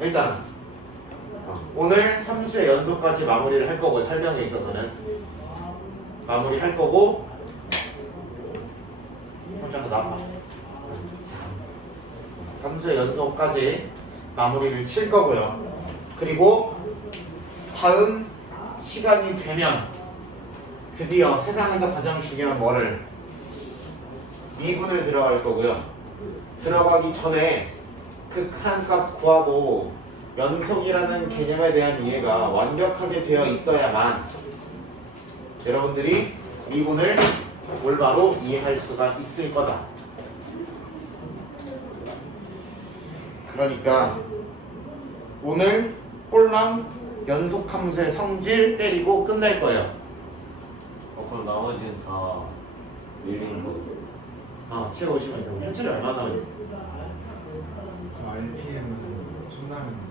일단 오늘 함수의 연속까지 마무리를 할 거고 설명에 있어서는 마무리할 거고 혼자서 나와. 함수의 연속까지 마무리를 칠 거고요. 그리고 다음 시간이 되면 드디어 세상에서 가장 중요한 뭐를 미분을 들어갈 거고요. 들어가기 전에 극한 값 구하고 연속이라는 개념에 대한 이해가 완벽하게 되어 있어야만 여러분들이 미분을 올바로 이해할 수가 있을 거다. 그러니까 오늘 꼴랑 연속함수의 성질 때리고 끝날 거예요. 그럼 나머지는 다 밀리는 거고. 채워오시면 돼요. 현찰이 얼마나 나와요? RPM은 순나면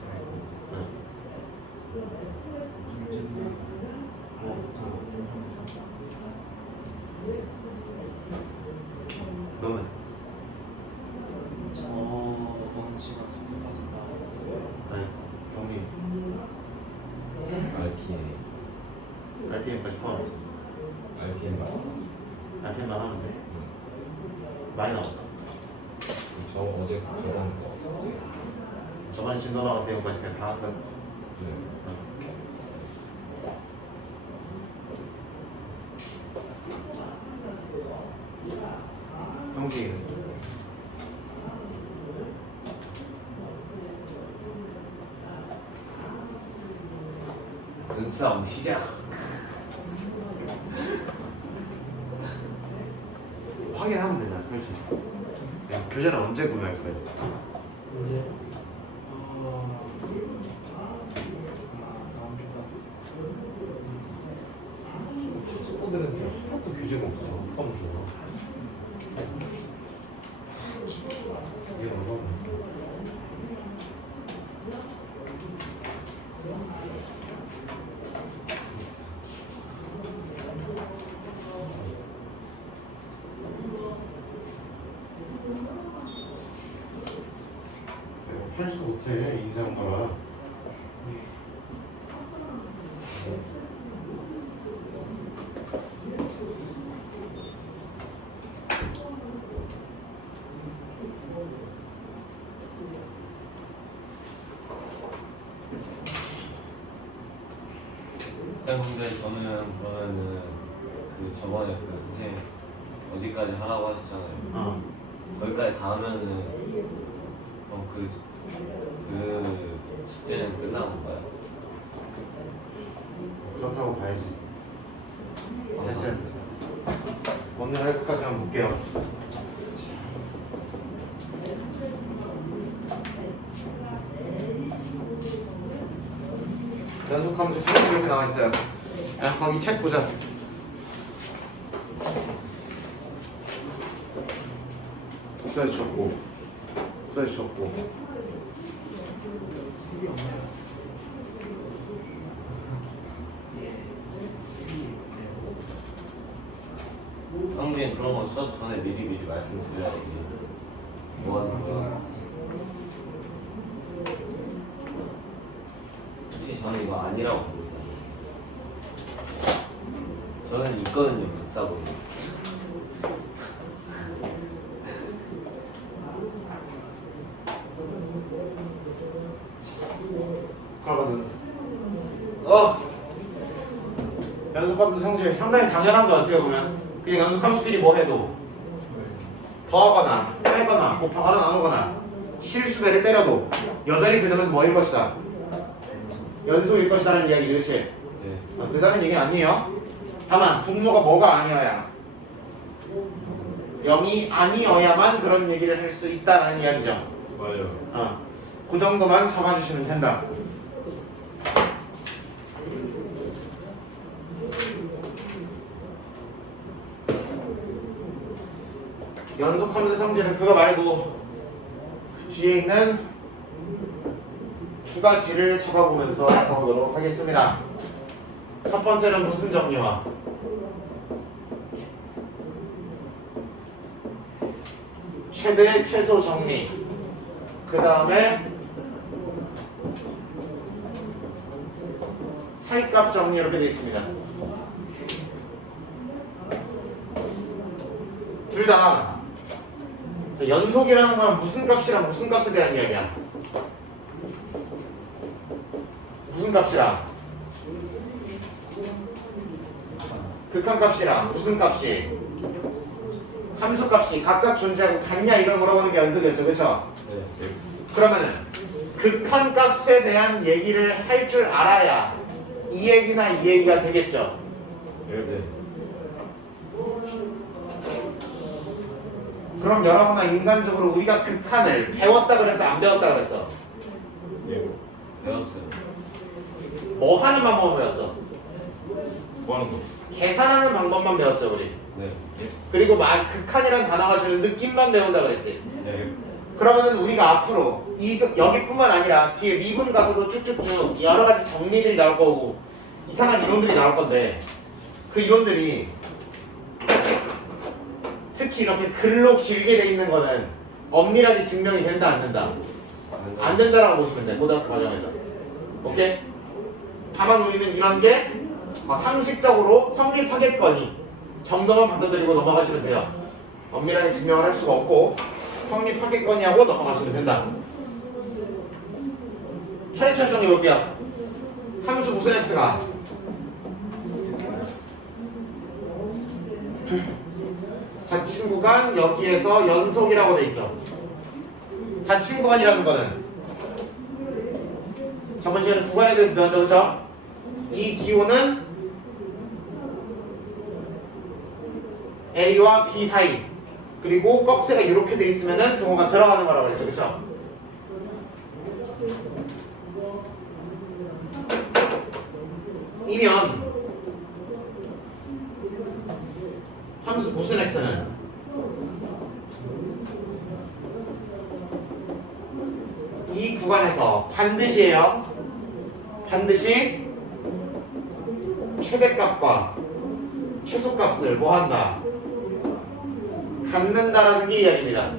너는? 저 범시가 진짜 빠져 나왔어요. 아니, 경리 RPM. RPM까지 포함해서 RPM 맞아. RPM만 하면 돼. 많이 나왔어. 저 어제 저런 거. 저번에 진도나가 대우까지 그냥 다 한다. 네. 형기 눈싸움 시작. 확인하면 되잖아. 그렇지. 야, 교재는 언제 구매할 거야? 이제 친구들은 하나도 교재가 없어. 어떡하면 좋아. 이게 얼마나? 팔수 못해 인상과. 근데 저는 그러면은 그 저번에 그 선생님 어디까지 하라고 하셨잖아요. 거기까지 다 하면은 그 숙제는 끝난 건가요? 그렇다고 봐야지. 하여튼 오늘 할 것까지만 볼게요. 연속함수 형태 이렇게 나와 있어요. 야, 거기 책 보자. 복사해 주셨고, 복사해 주셨고. 형님 그런 거 수업 전에 미리 말씀드려야지. 뭐 하는 거야? 혹시 저는 이거 아니라고 봅니다. 저는 있거든요, 복사본이. 그러거든. 연속함수 성질 상당히 당연한 거 어떻게 보면 그냥 연속함수끼리 뭐 해도 더하거나 빼거나 곱하거나 나누거나 실수배를 때려도 여전히 그 점에서 뭐일 것이다? 연속일 것이다라는 이야기지, 그렇지? 네. 대단한 얘기 아니에요. 다만 분모가 뭐가 아니어야 0이 아니어야만 그런 얘기를 할 수 있다라는 이야기죠. 맞아요. 그 정도만 잡아주시면 된다. 연속함수 성질은 그거 말고 뒤에 있는 두 가지를 잡아보면서 가보도록 하겠습니다. 첫 번째는 무슨 정리와 최대 최소 정리, 그 다음에 사이값 정리 이렇게 되어 있습니다. 둘 다 연속이라는 건 무슨 값이랑 무슨 값에 대한 이야기야? 무슨 값이랑? 극한값이랑 무슨 값이? 함수값이 각각 존재하고 같냐 이걸 물어보는 게 연속이었죠, 그렇죠? 네. 그러면은 극한값에 대한 얘기를 할 줄 알아야 이 얘기나 이 얘기가 되겠죠. 네. 그럼 여러분아 인간적으로 우리가 극한을 배웠다 그랬어, 안 배웠다 그랬어? 예. 배웠어요. 뭐 하는 방법만 배웠어? 뭐 하는 거? 계산하는 방법만 배웠죠, 우리. 네. 그리고 극한이라는 단어가 주는 느낌만 배운다 그랬지. 네. 그러면은 우리가 앞으로 여기뿐만 아니라 뒤에 미분 가서도 쭉쭉쭉 여러 가지 정리들이 나올 거고 이상한 이론들이 나올 건데 그 이론들이 특히 이렇게 글로 길게 돼 있는 거는 엄밀하게 증명이 된다 안 된다? 안 된다라고 보시면 돼, 고등학교 과정에서. 오케이? 다만 우리는 이런 게 상식적으로 성립하겠거니 정도만 받아들이고 넘어가시면 돼요. 엄밀하게 증명을 할 수가 없고 성립하겠거니 하고 넘어가시면 된다. 차례차례 정리해볼게요. 함수 무슨 x가 닫힌 구간 여기에서 연속이라고 돼 있어. 닫힌 구간이라는 거는 저번 시간에 구간에 대해서 배웠죠, 그렇죠? 이 기호는 A와 B 사이 그리고 꺽쇠가 이렇게 돼 있으면은 등호가 들어가는 거라고 그랬죠, 그렇죠? 이면 함수 무슨 x는 이 구간에서 반드시예요. 반드시 최대값과 최소값을 뭐 한다? 갖는다라는 게 이야기입니다.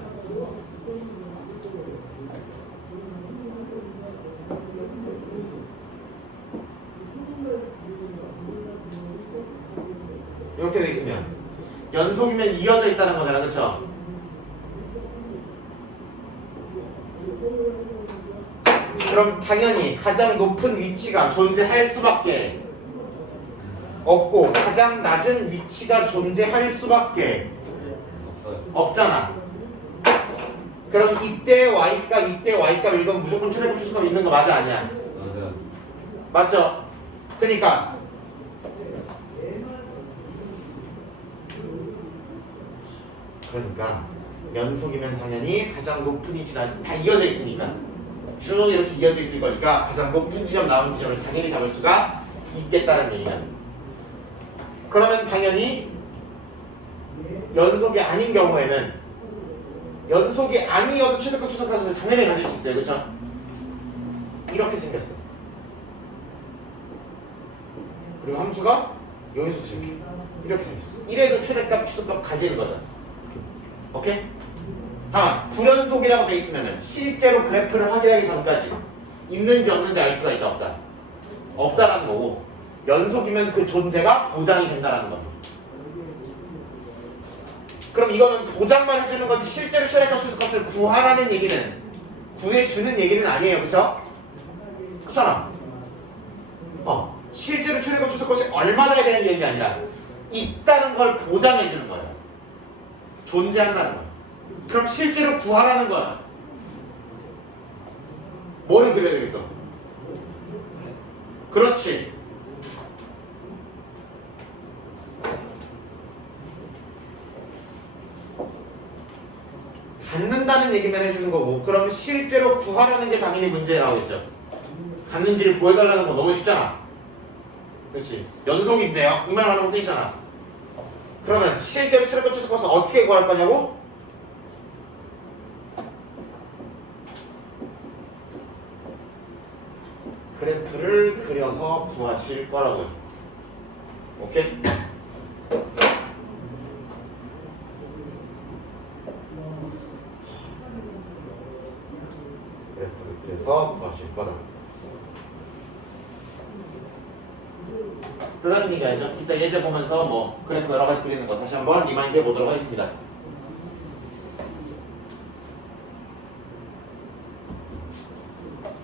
이렇게 돼 있으면 연속이면 이어져 있다는 거잖아, 그렇죠? 그럼 당연히 가장 높은 위치가 존재할 수밖에 없고 가장 낮은 위치가 존재할 수밖에 없어요. 없잖아. 그럼 이때 y값 이때 y값 이건 무조건 최대값 최소값 있는 거 맞아 아니야? 맞아요. 맞죠? 그러니까 연속이면 당연히 가장 높은 위치가 다 이어져 있으니까 쭉 이렇게 이어져 있을 거니까 가장 높은 지점 나온 지점을 당연히 잡을 수가 있겠다는 얘기야. 그러면 당연히 연속이 아닌 경우에는 연속이 아니어도 최대값 최소값을 당연히 가질 수 있어요, 그렇죠? 이렇게 생겼어. 그리고 함수가 여기서부터 이렇게 생겼어. 이래도 최대값 최소값 가지는 거죠. 오케이? 다만 불연속이라고 돼 있으면은 실제로 그래프를 확인하기 전까지 있는지 없는지 알 수가 있다 없다? 없다라는 거고 연속이면 그 존재가 보장이 된다라는 겁니다. 그럼 이거는 보장만 해주는 거지 실제로 최대값 최소값을 구하라는 얘기는 구해주는 얘기는 아니에요, 그쵸? 그렇잖아. 실제로 최대값 최소값이 얼마나에 대한 얘기가 아니라 있다는 걸 보장해주는 거예요. 존재한다는 거예요. 그럼 실제로 구하라는 거야. 뭐를 그려야 되겠어? 그렇지. 갖는다는 얘기만 해주는 거고 그럼 실제로 구하라는 게 당연히 문제라고 했죠. 갖는지를 보여달라는 거 너무 쉽잖아. 그렇지. 연속인데요. 이 말 하는 건 뜻이잖아. 그러면 실제로 최대값 최소값을 어떻게 구할 거냐고? 그래프를 그려서 구하실 거라고요. 오케이? 그래프를 그려서 구하실 거다. 또 다른 얘기 알죠? 이따 예제 보면서 뭐 그래프 여러 가지 그리는 거 다시 한번 리마인드 해보도록 하겠습니다.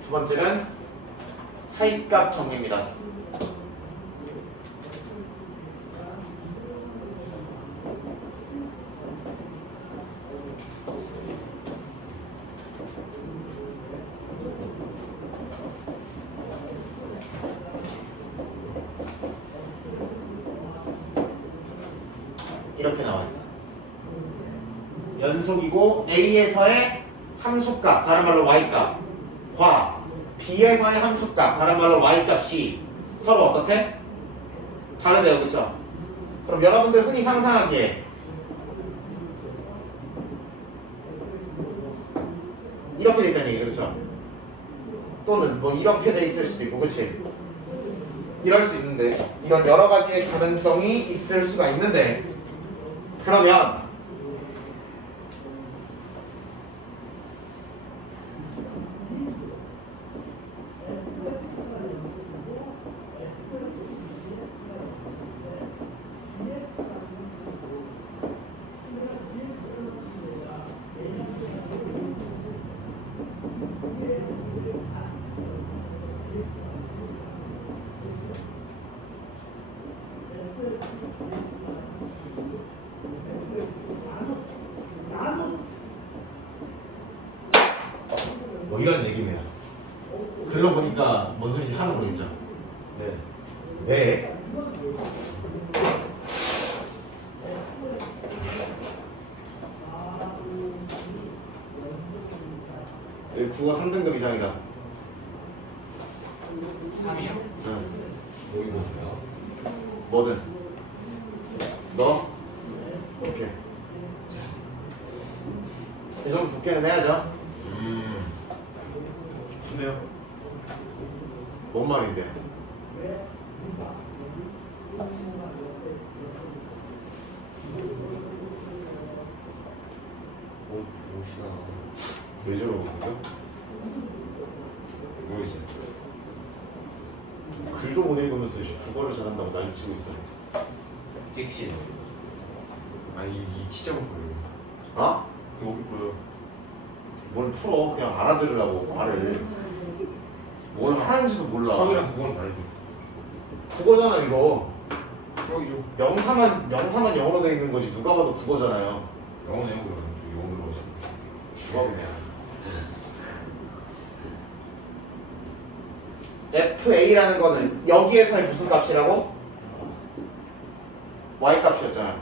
두 번째는 사이값 정리입니다. 이렇게 나와있어. 연속이고 A에서의 함수값, 다른 말로 Y값과 B에서의 함수값, 다른 말로 Y값이 서로 어떻게? 다르대요, 그쵸? 그럼 여러분들 흔히 상상하기에 이렇게 돼 있다는 얘기죠, 그쵸? 또는 뭐 이렇게 돼 있을 수도 있고, 그치? 이럴 수 있는데, 이런 여러 가지의 가능성이 있을 수가 있는데, 그러면 뭐 이런 얘기입니다. 글로 보니까 뭔 소리인지 하나 모르겠죠? 네. 네. 여기 국어 3등급 이상이다. 3이요? 응. 여기 보세요. 뭐든. 너? 오케이. 자. 이 정도 두께는 해야죠. 좋네요. 뭔 말인데? 옷이나. 왜 저러고 있죠? 모르겠어요. 글도 못 읽으면서 국어를 잘한다고 난리 치고 있어. 틱신. 아니 이 진짜 못 보여요. 어? 이거 못 보여요. 뭘 풀어? 그냥 알아들으라고 말을. 뭘 하는지도 몰라. 수학이랑 국어는 다르죠. 국어잖아 이거. 수학이죠. 명사만 영어로 돼 있는 거지 누가 봐도 국어잖아요. 영어네요 그러면. 영어로 하시고. 죽어 그냥. FA라는 거는 여기에서의 무슨 값이라고? Y 값이었잖아.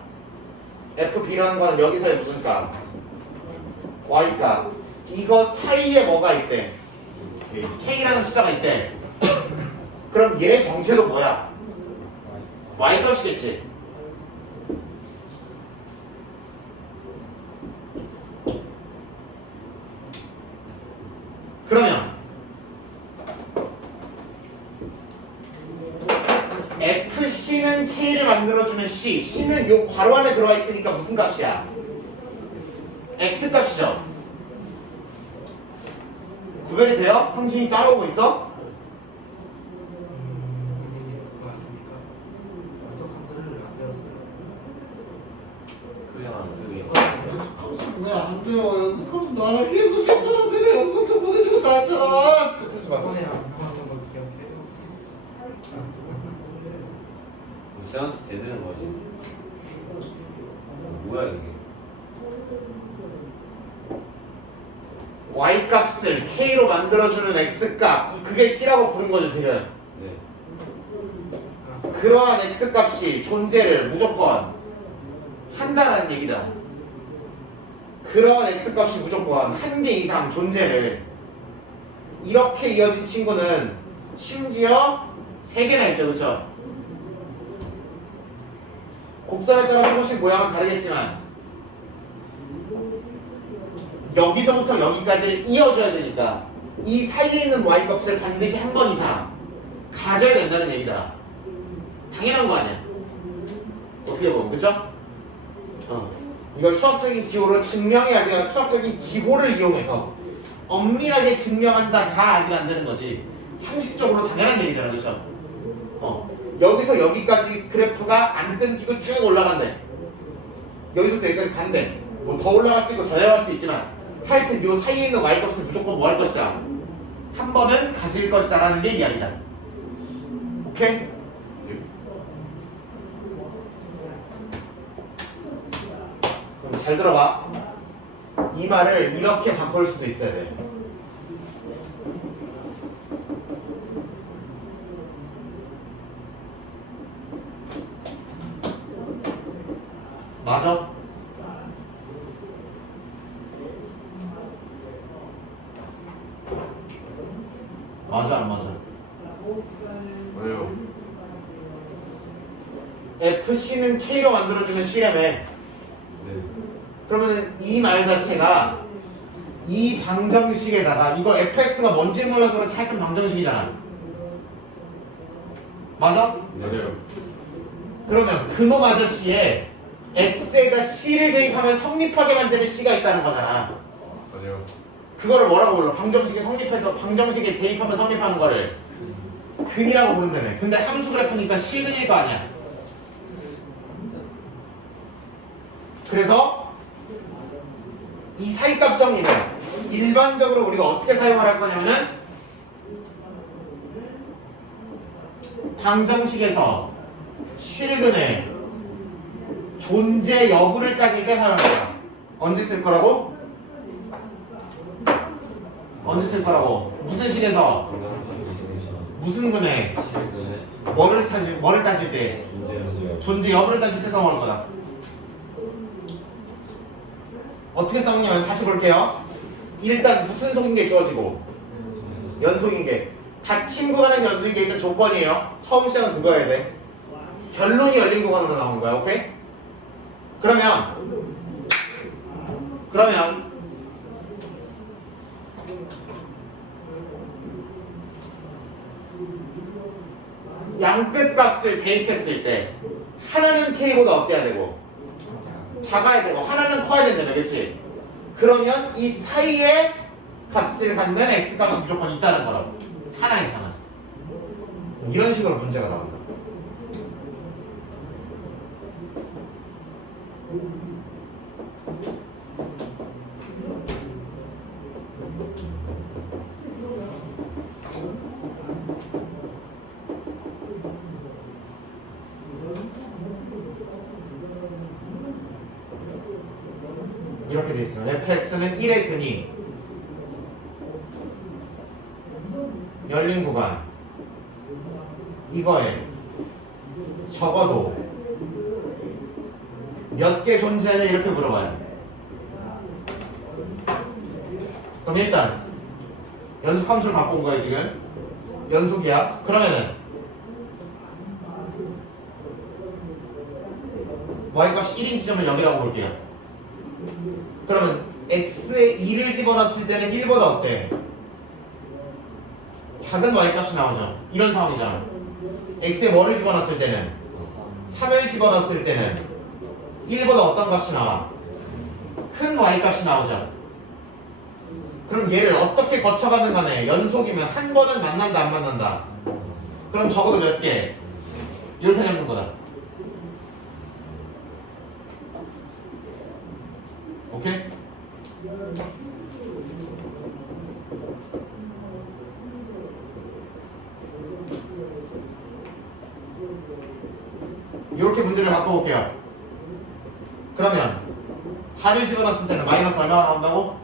FB라는 거는 여기서의 무슨 값? Y 값. 이거 사이에 뭐가 있대? K라는 숫자가 있대. 그럼 얘 정체도 뭐야? Y 값이겠지. 그러면 FC는 K를 만들어주는 C, C는 요 괄호 안에 들어와 있으니까 무슨 값이야? X 값이죠. 구별이 돼요? 형진이 따라오고 있어? 그거 아닙니까? 연속 함수를 안 배웠어요. 그게 안 그게. 왜 안 돼요? 연습하면서 나랑 계속 했잖아. 내가 연습도 보내주고 다 했잖아. 진짜 그러지 마. 전에 안 나왔던 걸 기억해요. 쌤한테 대드는 거지. 뭐야 이게? Y 값을 K로 만들어주는 X 값, 그게 C라고 부른 거죠 지금. 네. 그러한 X 값이 존재를 무조건 한다는 얘기다. 그러한 X 값이 무조건 한 개 이상 존재를, 이렇게 이어진 친구는 심지어 3개나 있죠, 그렇죠? 곡선에 따라 조금씩 모양은 다르겠지만 여기서부터 여기까지를 이어줘야 되니까 이 사이에 있는 Y 값을 반드시 한 번 이상 가져야 된다는 얘기다. 당연한 거 아니야? 어떻게 보면, 그쵸? 이걸 수학적인 기호로 증명해야지, 수학적인 기호를 이용해서 엄밀하게 증명한다가 아직 안 되는 거지. 상식적으로 당연한 얘기잖아, 그쵸? 여기서 여기까지 그래프가 안 끊기고 쭉 올라간대. 여기서부터 여기까지 간대. 뭐 더 올라갈 수도 있고 더 내려갈 수도 있지만 하여튼 요 사이에 있는 y값은 무조건 뭐 할 것이다. 한 번은 가질 것이다 라는 게 이야기다. 오케이? 그럼 잘 들어봐. 이 말을 이렇게 바꿀 수도 있어야 돼. 맞아? 맞아 안 맞아? 왜요? FC는 K로 만들어주는 C라며. 네. 그러면 이 말 자체가 이 방정식에다가 이거 fx가 뭔지 몰라서 그렇지 하여튼 방정식이잖아. 맞아? 맞아요. 그러면 그놈 아저씨에 x에다 c를 대입하면 성립하게 만드는 c가 있다는 거잖아. 맞아요. 그거를 뭐라고 불러? 방정식에 성립해서 방정식에 대입하면 성립하는 거를 근이라고 부른다며. 근데 함수 그래프니까 실근일 거 아니야. 그래서 이 사이값 정리는 일반적으로 우리가 어떻게 사용할 거냐면은 방정식에서 실근의 존재 여부를 따질 때 사용할 거야. 언제 쓸 거라고? 언제 쓸 거라고? 무슨 식에서? 무슨 근에? 뭐를 따질 때? 존재 여부를 따질 때 사용할 거다. 어떻게 써먹냐면 다시 볼게요. 일단 무슨 속인 게 주어지고 연속인 게 각 친구 간에서 연속인 게 일단 조건이에요. 처음 시작은 그거여야 돼. 결론이 열린 구간으로 나오는 거야. 오케이? 그러면 양끝 값을 대입했을 때 하나는 K보다 어때야 되고 작아야 되고 하나는 커야 된다며. 그치? 그러면 이 사이에 값을 갖는 X값이 무조건 있다는 거라고. 하나 이상은. 이런 식으로 문제가 나온다. 이렇게 돼 있으면 fx는 1의 근이 열린 구간 이거에 적어도 몇 개 존재하냐 이렇게 물어봐요. 그럼 일단 연속 함수를 바꾼 거예요. 지금 연속이야. 그러면은 y값이 1인 지점을 0이라고 볼게요. 그러면 x에 2를 집어넣었을 때는 1보다 어때? 작은 y값이 나오죠. 이런 상황이잖아. x에 뭐를 집어넣었을 때는 3을 집어넣었을 때는 1보다 어떤 값이 나와? 큰 y값이 나오죠. 그럼 얘를 어떻게 거쳐가는 간에 연속이면 한 번은 만난다 안 만난다? 그럼 적어도 몇 개? 이렇게 잡는 거다. 오케이? 이렇게 문제를 바꿔볼게요. 그러면 4를 집어넣었을 때는 마이너스 얼마가 나온다고?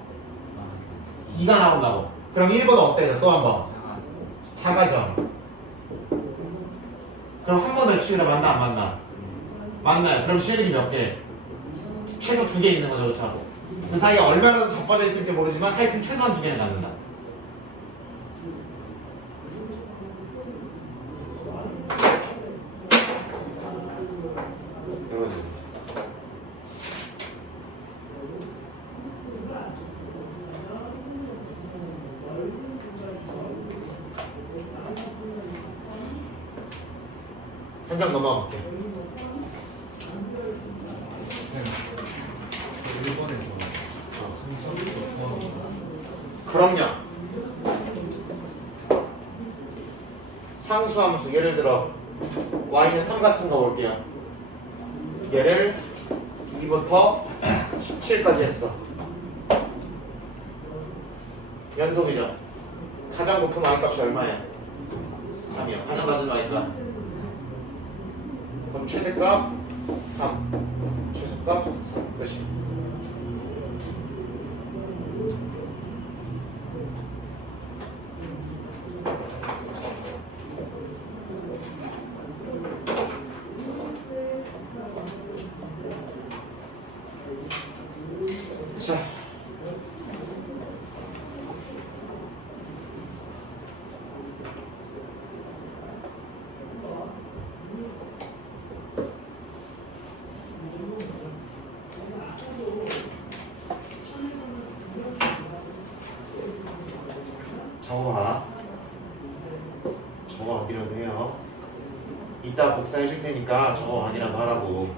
2가 나온다고. 그럼 1보다 어때요? 또 한 번. 작아져. 그럼 한 번 더 치우려 만나 안 만나? 만나요. 그럼 실력이 몇 개? 최소 2개 있는 거죠. 그렇죠? 그 사이에 얼마나 더 자빠져 있을지 모르지만 하여튼 최소한 2개는 갖는다. 한 장 넘어가 볼게. 그럼요. 상수함수 예를 들어 y는 3 같은 거 볼게요. 얘를 2부터 17까지 했어. 연속이죠. 가장 높은 y값이 얼마야? 3이요. 가장 낮은 y값. 그럼 최대값 3, 최소값 3. 끝이. 자. 저거 하기라도 해요. 이따 복사해 줄 테니까 저거 아니라도 하라고.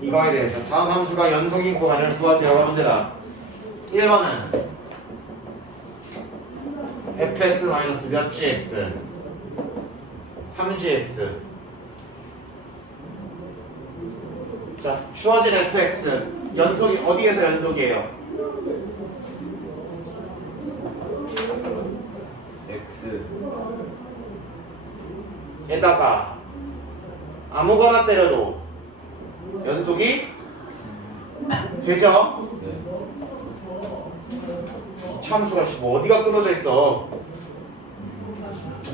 이거에 대해서 다음 함수가 연속인 구간을 구하세요가 문제다. 1번은 fx 몇 gx 3gx. 자, 주어진 fx 연속이 어디에서 연속이에요? x 에다가 아무거나 때려도 연속이 되죠? 네. 참수가 뭐 어디가 끊어져 있어?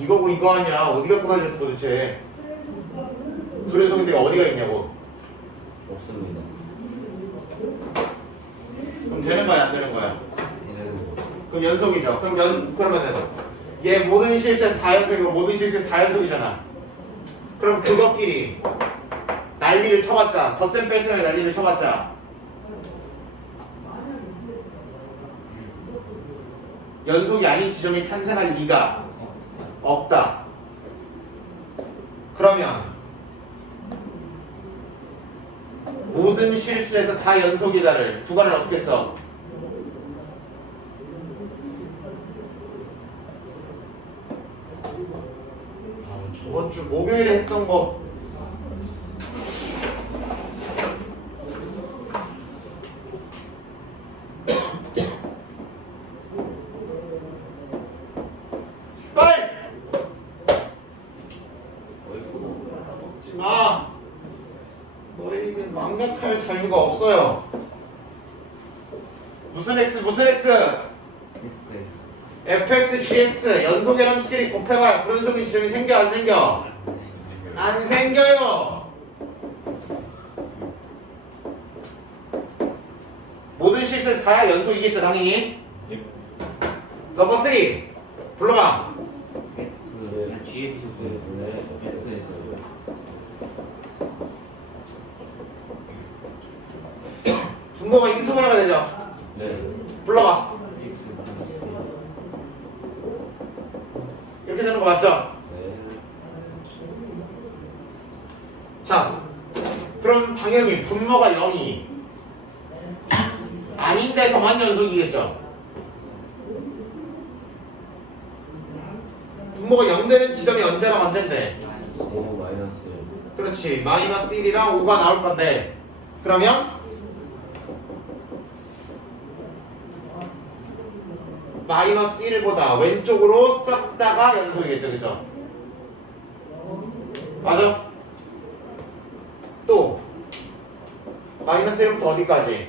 이거고 이거 아니야. 어디가 끊어져 있어 도대체? 그래서 근데 어디가 있냐고. 없습니다. 그럼 되는 거야 안 되는 거야? 얘는 그럼 연속이죠. 그러면은 얘 모든 실수에서 다 연속이고 모든 실수에서 다 연속이잖아. 그럼 그것끼리 난리를 쳐봤자, 덧셈 뺄셈에 난리를 쳐봤자 연속이 아닌 지점이 탄생할 리가 없다. 그러면 모든 실수에서 다 연속이다를 구간을 어떻게 써? 저번 주 목요일에 했던 거 빨리! 먹지 마! 너에게 망각할 자유가 없어요. 무슨 x 무슨 x? fx, gx 연속의 함수끼리 곱해봐야 불연속인 지점이 생겨 안 생겨? 안 생겨요. 모든 실수에서 다 연속이겠죠 당연히. 넘버 3 불러봐. GX FS 분모가 인수분해가 되죠. 네. 불러봐. X 이렇게 되는 거 맞죠? 네. 자, 그럼 당연히 분모가 0이 아닌 데서만 연속이겠죠. 분모가 0 되는 지점이 언제나 언젠데? 5 마이너스 그렇지. 마이너스 1이랑 5가 나올 건데 그러면 마이너스 1보다 왼쪽으로 싹다가 연속이겠죠. 그죠? 맞아? 또 마이너스 1부터 어디까지?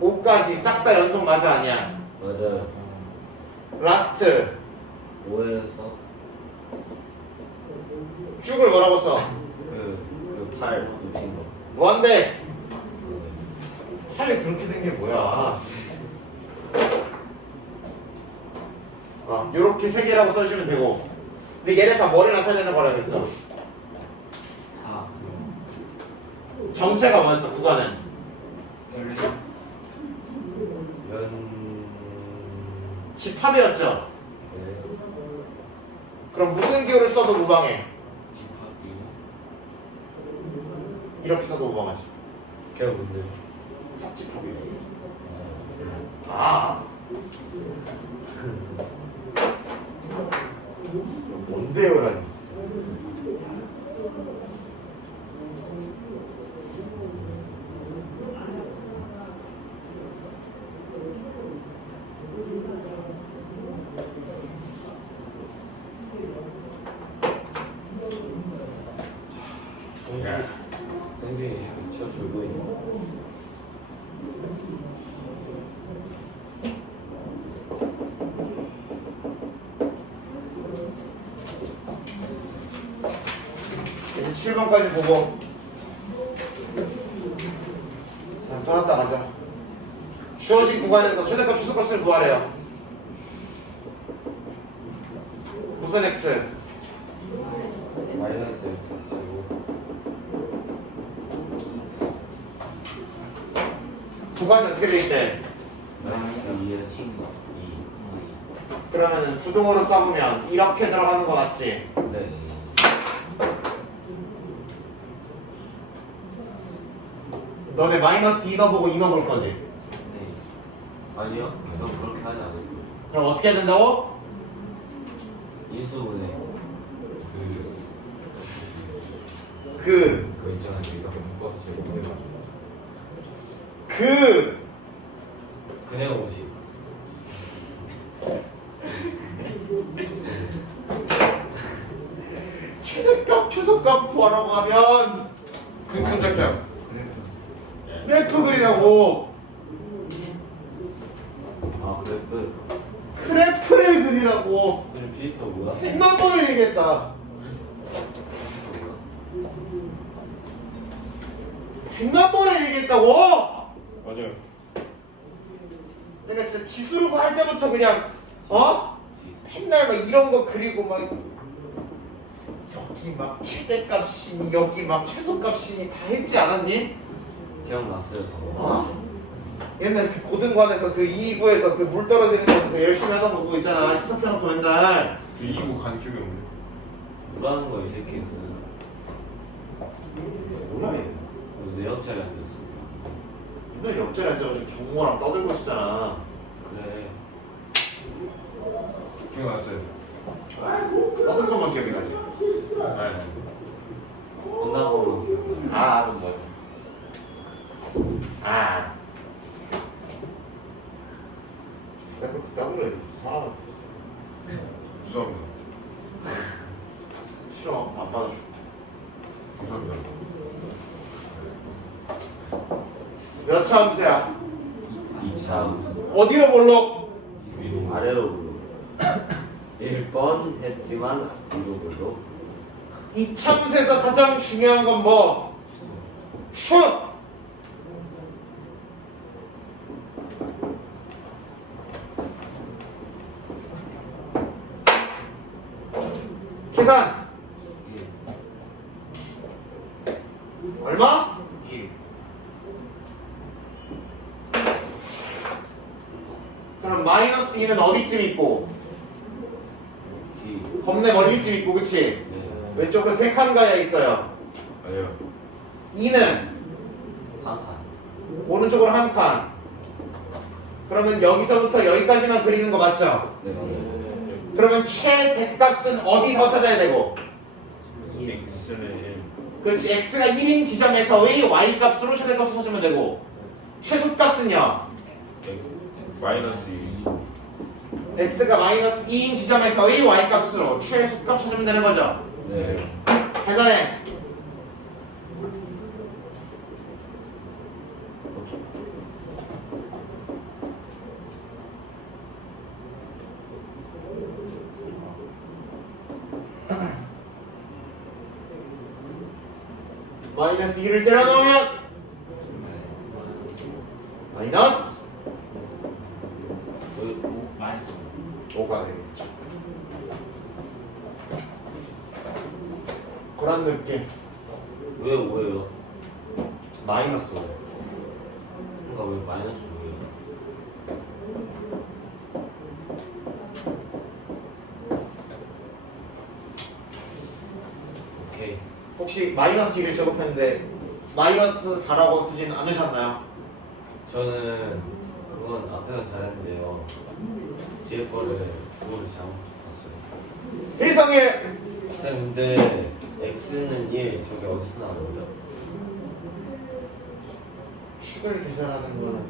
5까지 싹 다 연속 맞아 아니야? 맞아요. 라스트 5에서 쭉을 뭐라고 써? 그8 높인 거. 무한대. 팔이 그렇게 된 게 뭐야? 요렇게 세 개라고 써주면 되고. 근데 얘네 다 뭐를 나타내는 거라 그랬어? 정체가 뭐였어? 구간은? 집합이었죠? 네. 그럼 무슨 기호를 써도 무방해? 이렇게 써도 오버하지. 걔가 뭔데? 합집합이. 아. 뭔데요라니. 현빈이 쳐 줄고 있는 이제 7번까지 보고. 자, 떠났다 가자. 주어진 구간에서 최대값 최소값을 구하래요. 무슨 x? 마이너스 x 제곱 구간이 어떻게 돼 있대? 마이너스 2의 친구 2. 그러면은 부등호로 써보면 이렇게 들어가는 거 맞지? 네. 너네 마이너스 2 넣어보고 2 넣어볼 거지? 네. 아니요. 전 그렇게 하지 않을 거예요. 그럼 어떻게 해야 된다고? 인수분해. 그거 있잖아. 이렇게 묶어서 제곱해가지고. 그냥 50. 최대값 최소값 구하라고 하면 큰 작장. 그래프 그리라고. 아 그래 끝. 그래프를 그리라고. 그럼 비터 뭐야? 100만 번을 얘기했다. 100만 번을 얘기했다고. 맞아요. 내가 진짜 지수로 할 때부터 그냥 맨날 막 이런 거 그리고 막 여기 막 최대값이니 여기 막 최소값이니 다 했지 않았니? 기억났어요. 옛날 그 고등관에서 그 2구에서 그 물 떨어지는 거 그 열심히 하던 거 그거 있잖아. 히터 켜놓고 맨날. 그 이후 간 기억이 없네. 뭐라는 거야 이 새끼는. 뭐야 얘. 내 옆자리 앉았어. 맨날 옆자리 앉아가지고 경호랑 떠들고 있잖아. 그래. 기억났어요. 떠든 것만 기억이 나지. 네. 끝나고 보면 기억나. 아는 뭐야. 내가 그렇게 떠들어야지. 사람한테. 죄송합니다. 싫어. 안 받아줘. 감사합니다. 몇 차 함수야? 2차 어디로 볼록? 위로. 아래로 불러. 1번 했지만 위로 불러. 이 참수에서 가장 중요한 건 뭐? 슛! 계산! 얼마? 1. 그럼 마이너스 2는 어디쯤 있고? 뒤. 겁내 멀리쯤 있고, 그치? 네. 왼쪽으로 3칸 가야 있어요. 아니요. 2는 한 칸. 오른쪽으로 1칸. 그러면 여기서부터 여기까지만 그리는 거 맞죠? 네. 그러면 최대값은 어디서 찾아야 되고? X는 1. 그렇지. x가 1인 지점에서의 y값으로 최대값을 찾으면 되고, 최소값은요? 마이너스 2. x가 마이너스 2인 지점에서의 y값으로 최소값 찾으면 되는 거죠. 네. 계산해. 마이너스 2를 때려 넣으면 마이너스 5가 되겠죠. 그런 느낌. 왜 5예요? 마이너스 5. 그러니까 왜 마이너스 5예요? 오케이. 혹시 마이너스 2를 제곱했는데 마이너스 4라고 쓰진 않으셨나요? 저는 그건 앞에는 잘했는데요. 뒤에 거를 구호를 잘못 봤어요. 세상에 근데 x는 1 저게 어디서 나온 거죠? 축을 계산하는 거는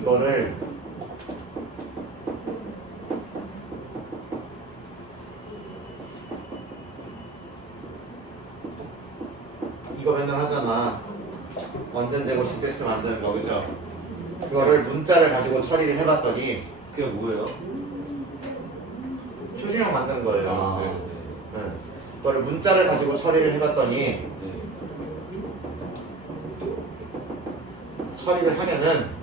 이거를 이거 맨날 하잖아. 완전 제곱식 세트 만드는 거 그죠? 그거를 문자를 가지고 처리를 해봤더니 그게 뭐예요? 표준형 만드는 거예요. 아, 여러분들. 네. 네. 그거를 문자를 가지고 처리를 해봤더니 네. 처리를 하면은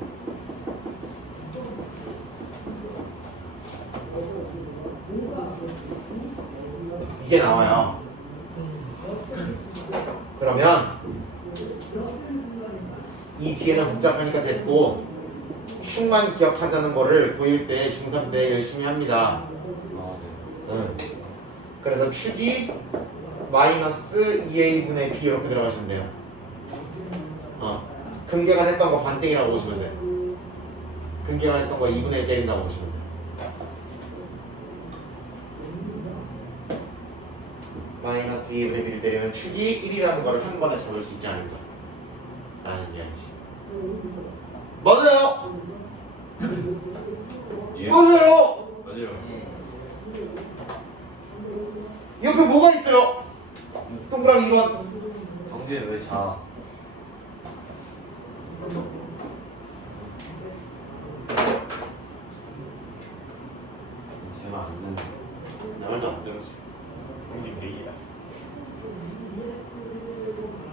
이게 나와요. 그러면 이 뒤에는 복잡하니까 됐고 축만 기억하자는 거를 고1 때, 중3 때 열심히 합니다. 아, 네. 응. 그래서 축이 마이너스 2a분의 b 이렇게 들어가시면 돼요. 근계간 했던 거 반땡이라고 보시면 돼. 근계간 했던 거 2분의 1 때린다고 보시면 돼. 마이너스 2분의 b를 때리면 축이 1이라는 거를 한 번에 잡을 수 있지 않을까 라는 이야기지. 맞아요! 예. 맞아요! 맞아요. 옆에 뭐가 있어요? 동그라미 2번. 정재 왜 자? 제가 안 듣는. 나 말도 안 들었어. 형님 얘기야.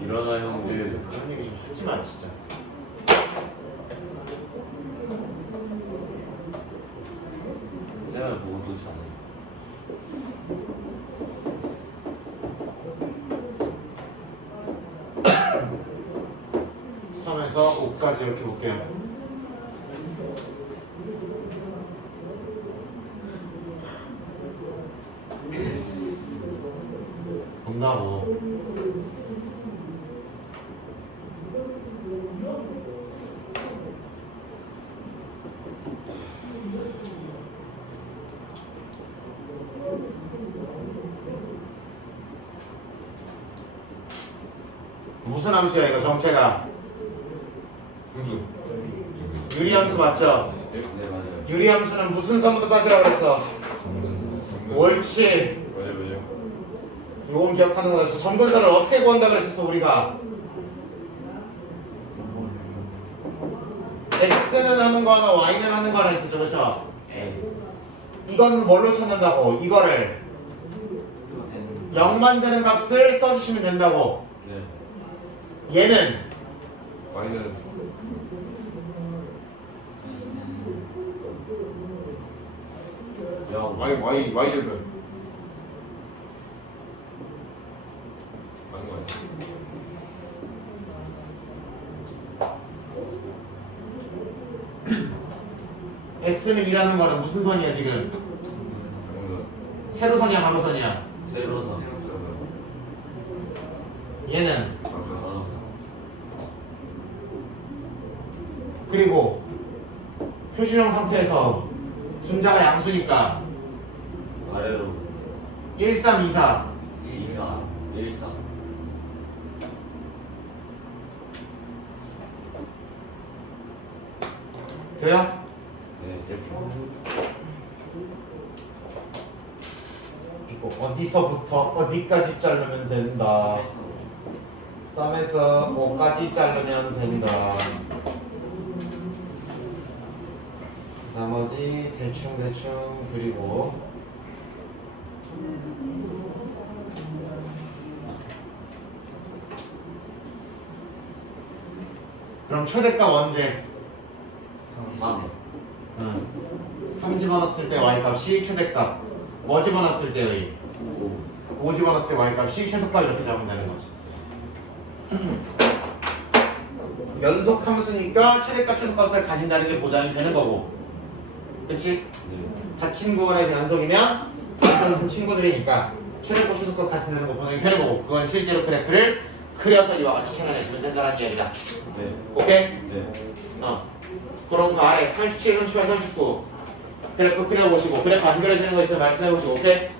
일어나 형들. 그런 얘기 좀 하지 마 진짜. 쌤을 보고 또 자네. 삼에서 5까지 이렇게 볼게요. 본다고. 무슨 함수야 이거 정체가? 함수. 유리함수 맞죠? 네 맞아요. 유리함수는 무슨 선부터 따지라고 그랬어? 옳지. 맞아요, 맞아요. 요건 기억하는 거에서 점근선을 어떻게 구한다 그랬었어 우리가? x는 하는 거 하나 y는 하는 거 하나 있었죠 그렇죠? 네. 이건 뭘로 찾는다고? 이거를 0 만드는 값을 써주시면 된다고. 네. 얘는 y는 영. y 제곱. 맞는 거 같아. x는 2라는 거는 무슨 선이야 지금? 정근. 세로선이야 가로선이야? 세로선. 얘는 아, 그리고 표준형 상태에서 분자가 양수니까 아래로 1, 3, 2, 4 2사 1사. 돼요? 네. 그리고 어디서부터 어디까지 자르면 된다. 3에서 5까지 자르면 된다. 나머지 대충 그리고 그럼 최대값 언제? 3. 3 집어넣었을 때 y값이 최대값, 뭐 집어넣었을 때의 5 집어넣었을 때 y값이 최소값 이렇게 잡으면 되는 거지. 연속 함수니까 최대값 최소값을 가진다는 게 보장이 되는 거고, 그치? 네. 닫힌 구간에서 연속이면 연속은 친구들이니까 최대값 최소값 같이 내는 거 보내면 되는 거고 그건 실제로 그래프를 그려서 이와 같이 찾아내시면 된다는 이야기다. 네. 오케이? 네. 그럼 그 아래 37, 38, 39 그래프 그려보시고 그래프 안 그려지는 거 있으면 말씀해보시고 오케이? 네.